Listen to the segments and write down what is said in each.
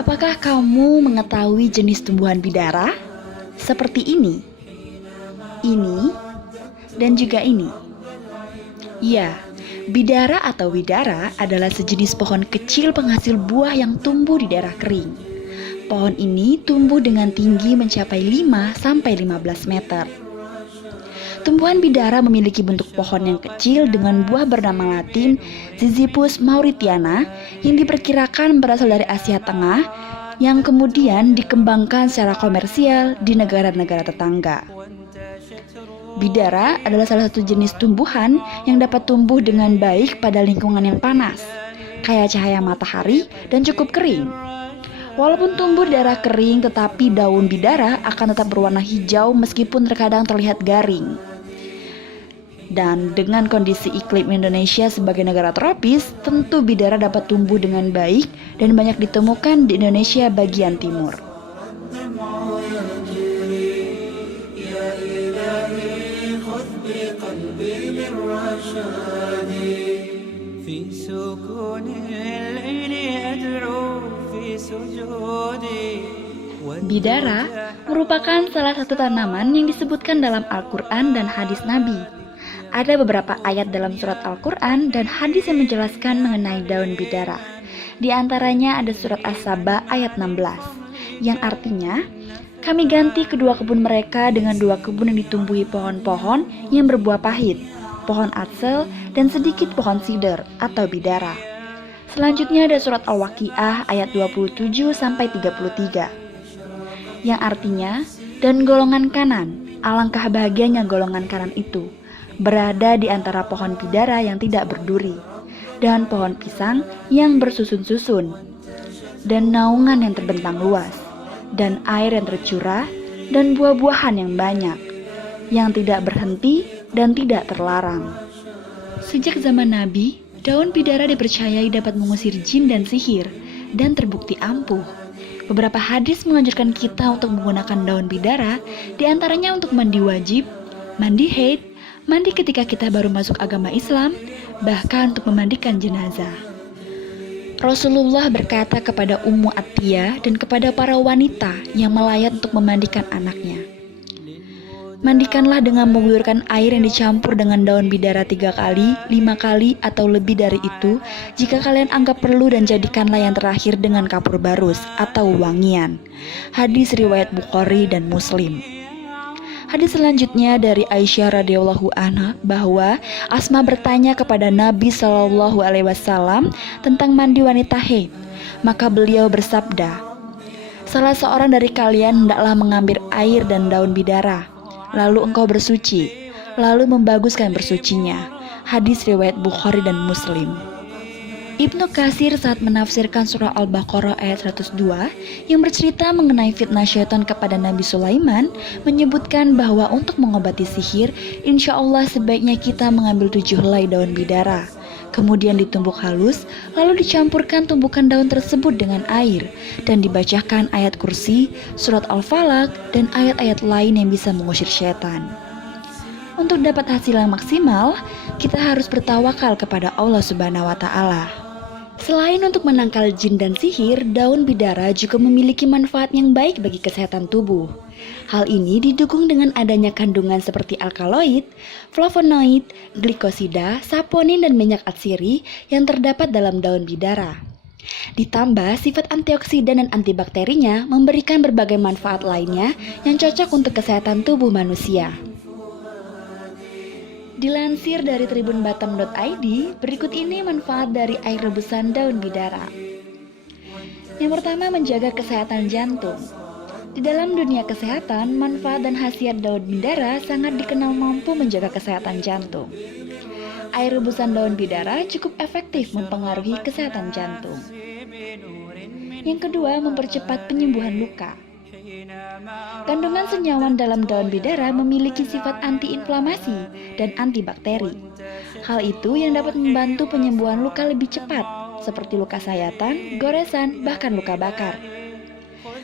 Apakah kamu mengetahui jenis tumbuhan bidara? Seperti ini, dan juga ini. Ya, bidara atau widara adalah sejenis pohon kecil penghasil buah yang tumbuh di daerah kering. Pohon ini tumbuh dengan tinggi mencapai 5-15 meter. Tumbuhan bidara memiliki bentuk pohon yang kecil dengan buah bernama Latin Ziziphus mauritiana yang diperkirakan berasal dari Asia Tengah yang kemudian dikembangkan secara komersial di negara-negara tetangga. Bidara adalah salah satu jenis tumbuhan yang dapat tumbuh dengan baik pada lingkungan yang panas, kaya cahaya matahari dan cukup kering. Walaupun tumbuh di daerah kering, tetapi daun bidara akan tetap berwarna hijau meskipun terkadang terlihat garing. Dan dengan kondisi iklim Indonesia sebagai negara tropis, tentu bidara dapat tumbuh dengan baik dan banyak ditemukan di Indonesia bagian timur. Bidara merupakan salah satu tanaman yang disebutkan dalam Al-Quran dan hadis Nabi. Ada beberapa ayat dalam surat Al-Quran dan hadis yang menjelaskan mengenai daun bidara. Di antaranya ada surat As-Saba ayat 16, yang artinya, kami ganti kedua kebun mereka dengan dua kebun yang ditumbuhi pohon-pohon yang berbuah pahit, pohon atsel, dan sedikit pohon sider atau bidara. Selanjutnya ada surat Al-Waqiah ayat 27-33, yang artinya, dan golongan kanan, alangkah bahagianya golongan kanan itu, berada di antara pohon bidara yang tidak berduri, dan pohon pisang yang bersusun-susun, dan naungan yang terbentang luas, dan air yang tercurah, dan buah-buahan yang banyak, yang tidak berhenti dan tidak terlarang. Sejak zaman Nabi, daun bidara dipercayai dapat mengusir jin dan sihir, dan terbukti ampuh. Beberapa hadis menganjurkan kita untuk menggunakan daun bidara, diantaranya untuk mandi wajib, mandi haid, mandi ketika kita baru masuk agama Islam, bahkan untuk memandikan jenazah. Rasulullah berkata kepada Ummu Atiyah dan kepada para wanita yang melayat untuk memandikan anaknya, mandikanlah dengan mengguyurkan air yang dicampur dengan daun bidara 3 kali, 5 kali, atau lebih dari itu jika kalian anggap perlu, dan jadikanlah yang terakhir dengan kapur barus atau wangian. Hadis riwayat Bukhari dan Muslim. Hadis selanjutnya dari Aisyah radhiyallahu anha bahwa Asma bertanya kepada Nabi Shallallahu alaihi wasallam tentang mandi wanita haid. Maka beliau bersabda, salah seorang dari kalian hendaklah mengambil air dan daun bidara, lalu engkau bersuci, lalu membaguskan bersucinya. Hadis riwayat Bukhari dan Muslim. Ibnu Katsir saat menafsirkan surah Al-Baqarah ayat 102 yang bercerita mengenai fitnah syaitan kepada Nabi Sulaiman menyebutkan bahwa untuk mengobati sihir, insya Allah sebaiknya kita mengambil 7 helai daun bidara, kemudian ditumbuk halus, lalu dicampurkan tumbukan daun tersebut dengan air, dan dibacakan ayat kursi, surat Al-Falaq, dan ayat-ayat lain yang bisa mengusir syaitan. Untuk dapat hasil yang maksimal, kita harus bertawakal kepada Allah Subhanahu wa Ta'ala. Selain untuk menangkal jin dan sihir, daun bidara juga memiliki manfaat yang baik bagi kesehatan tubuh. Hal ini didukung dengan adanya kandungan seperti alkaloid, flavonoid, glikosida, saponin, dan minyak atsiri yang terdapat dalam daun bidara. Ditambah sifat antioksidan dan antibakterinya memberikan berbagai manfaat lainnya yang cocok untuk kesehatan tubuh manusia. Dilansir dari tribunbatam.id, berikut ini manfaat dari air rebusan daun bidara. Yang pertama, menjaga kesehatan jantung. Di dalam dunia kesehatan, manfaat dan khasiat daun bidara sangat dikenal mampu menjaga kesehatan jantung. Air rebusan daun bidara cukup efektif mempengaruhi kesehatan jantung. Yang kedua, mempercepat penyembuhan luka. Kandungan senyawa dalam daun bidara memiliki sifat antiinflamasi dan antibakteri. Hal itu yang dapat membantu penyembuhan luka lebih cepat, seperti luka sayatan, goresan, bahkan luka bakar.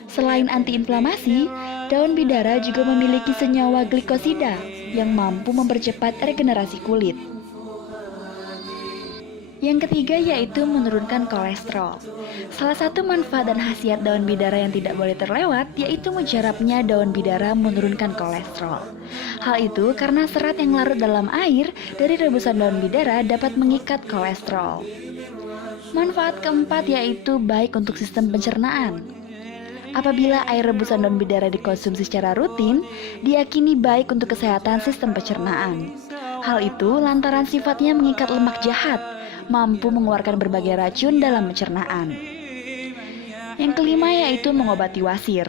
Selain antiinflamasi, daun bidara juga memiliki senyawa glikosida yang mampu mempercepat regenerasi kulit. Yang ketiga yaitu menurunkan kolesterol. Salah satu manfaat dan khasiat daun bidara yang tidak boleh terlewat yaitu mujarabnya daun bidara menurunkan kolesterol. Hal itu karena serat yang larut dalam air dari rebusan daun bidara dapat mengikat kolesterol. Manfaat keempat yaitu baik untuk sistem pencernaan. Apabila air rebusan daun bidara dikonsumsi secara rutin, diyakini baik untuk kesehatan sistem pencernaan. Hal itu lantaran sifatnya mengikat lemak jahat, mampu mengeluarkan berbagai racun dalam pencernaan. Yang kelima yaitu mengobati wasir.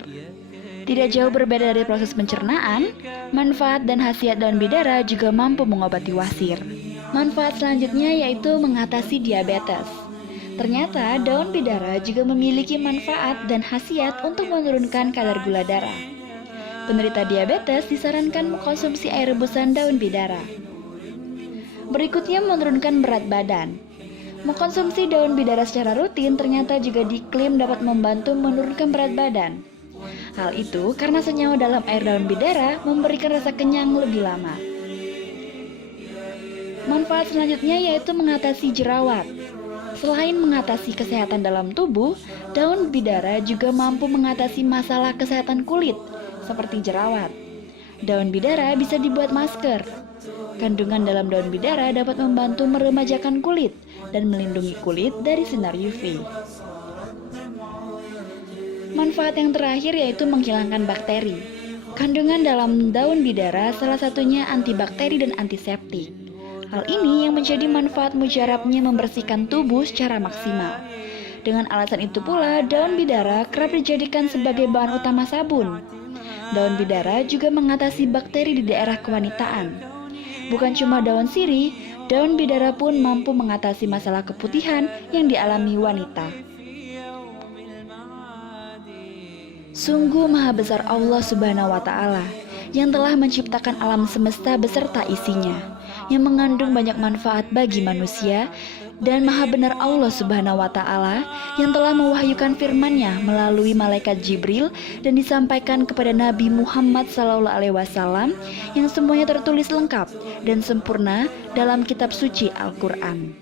Tidak jauh berbeda dari proses pencernaan, manfaat dan khasiat daun bidara juga mampu mengobati wasir. Manfaat selanjutnya yaitu mengatasi diabetes. Ternyata daun bidara juga memiliki manfaat dan khasiat untuk menurunkan kadar gula darah. Penderita diabetes disarankan mengkonsumsi air rebusan daun bidara. Berikutnya menurunkan berat badan. Mengkonsumsi daun bidara secara rutin ternyata juga diklaim dapat membantu menurunkan berat badan. Hal itu karena senyawa dalam air daun bidara memberikan rasa kenyang lebih lama. Manfaat selanjutnya yaitu mengatasi jerawat. Selain mengatasi kesehatan dalam tubuh, daun bidara juga mampu mengatasi masalah kesehatan kulit, seperti jerawat. Daun bidara bisa dibuat masker. Kandungan dalam daun bidara dapat membantu meremajakan kulit dan melindungi kulit dari sinar UV. Manfaat yang terakhir yaitu menghilangkan bakteri. Kandungan dalam daun bidara salah satunya antibakteri dan antiseptik. Hal ini yang menjadi manfaat mujarabnya membersihkan tubuh secara maksimal. Dengan alasan itu pula, daun bidara kerap dijadikan sebagai bahan utama sabun. Daun bidara juga mengatasi bakteri di daerah kewanitaan. Bukan cuma daun sirih, daun bidara pun mampu mengatasi masalah keputihan yang dialami wanita. Sungguh maha besar Allah Subhanahu wa Ta'ala yang telah menciptakan alam semesta beserta isinya, yang mengandung banyak manfaat bagi manusia, dan maha benar Allah Subhanahu wa Ta'ala yang telah mewahyukan firman-Nya melalui malaikat Jibril dan disampaikan kepada Nabi Muhammad SAW yang semuanya tertulis lengkap dan sempurna dalam kitab suci Al-Quran.